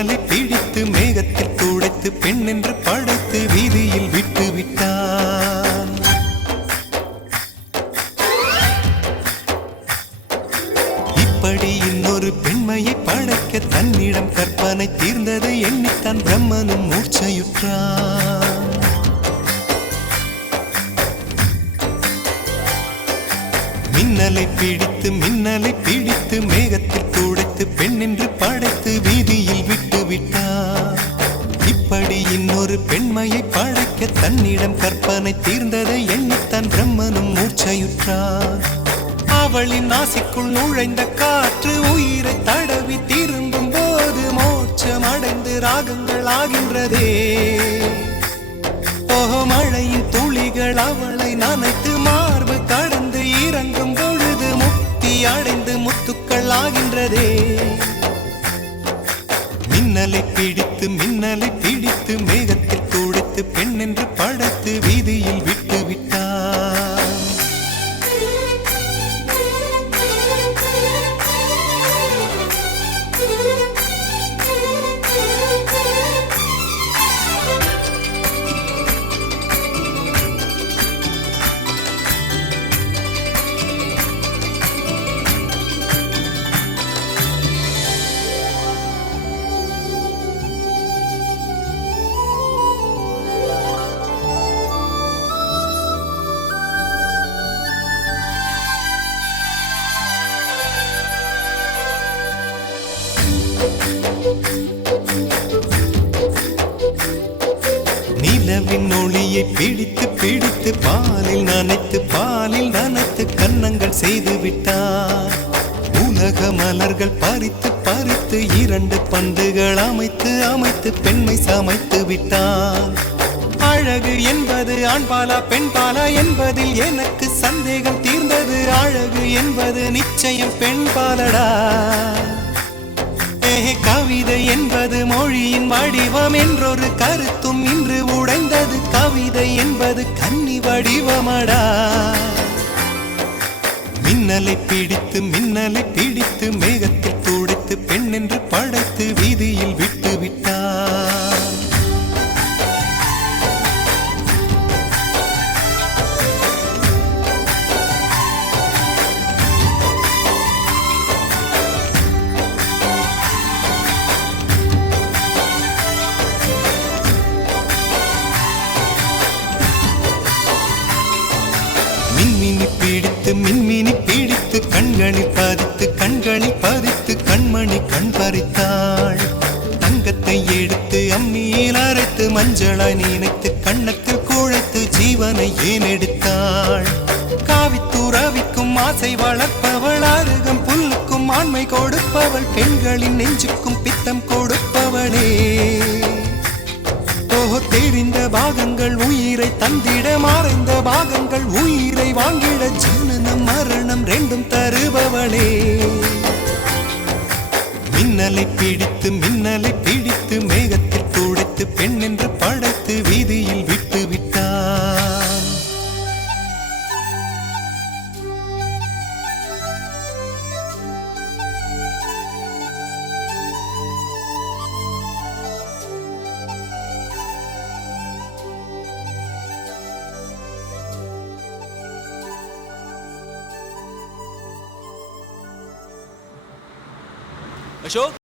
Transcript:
மின்னலை பிடித்து மேகத்தில் துடைத்து பெண் என்று படைத்து வீதியில் விட்டு விட்டான். இப்படி இன்னொரு பெண்மையை படைக்க தன்னிடம் கற்பனை தீர்ந்ததை எண்ணித்தான் பிரம்மனும் மூர்ச்சையுற்றான். மின்னலை பிடித்து மேகத்தில் துடைத்து பெண் என்று படைத்து வீதியில் விட்டு விட்டார். இப்படி இன்னொரு பெண்மையை படைக்க தன்னிடம் கற்பனை தீர்ந்ததை எண்ணித்தான் பிரம்மனும் மூர்ச்சையுற்றார். அவளின் நாசிக்குள் நுழைந்த காற்று உயிரை தடவி திரும்பும் போது மோட்சம் அடைந்து ராகங்கள் ஆகின்றதே. மழையின் துளிகள் அவளை நனைத்து மார்பு கடந்து இறங்கும் பொழுது முக்தி அடைந்து முத்துக்கள் ஆகின்றதே. மின்னலை பிடித்து மேகத்தில் துடைத்து பெண் என்று படைத்து வீதியில் விட்டு விட்டார். நிலவின் ஒளியை பிடித்து பாலில் நனைத்து கன்னங்கள் செய்து விட்டார். உலக மலர்கள் பறித்து இரண்டு பந்துகள் அமைத்து பெண்மை சமைத்து விட்டார். அழகு என்பது ஆண்பாலா பெண்பாலா என்பதில் எனக்கு சந்தேகம் தீர்ந்தது. அழகு என்பது நிச்சயம் பெண்பாலடா. கவிதை என்பது மொழியின் வடிவம் என்றொரு கருத்தும் இன்று உடைந்தது. கவிதை என்பது கன்னி வடிவமடா. மின்னலை பிடித்து மேகத்தில் துடைத்து பெண் என்று படைத்து வீதியில் விட்டு விட்டார். மின்மினி பிடித்து கண்களில் பதித்து கண்மணி கண் பறித்தாள். தங்கத்தை எடுத்து அம்மியில் அரைத்து மஞ்சளாய் நினைத்து கண்ணத்தில் குழைத்து ஜீவனை ஏன் எடுத்தாள். காவித்துறவிக்கும் ஆசை வளர்ப்பவள், அருகம் புல்லுக்கும் ஆண்மை கொடுப்பவள், பெண்களின் நெஞ்சுக்கும் பித்தம் கொடுப்பவளே. தெரிந்த பாகங்கள் உயிரை தந்திட, மறைந்த பாகங்கள் உயிரை வாங்கிட, ஜனனம் மரணம் ரெண்டும் தருபவளே. மின்னலை பிடித்து மேகத்தில் துடைத்து பெண் என்று படைத்து வீதியில் விட்டு விட்டார். अशोक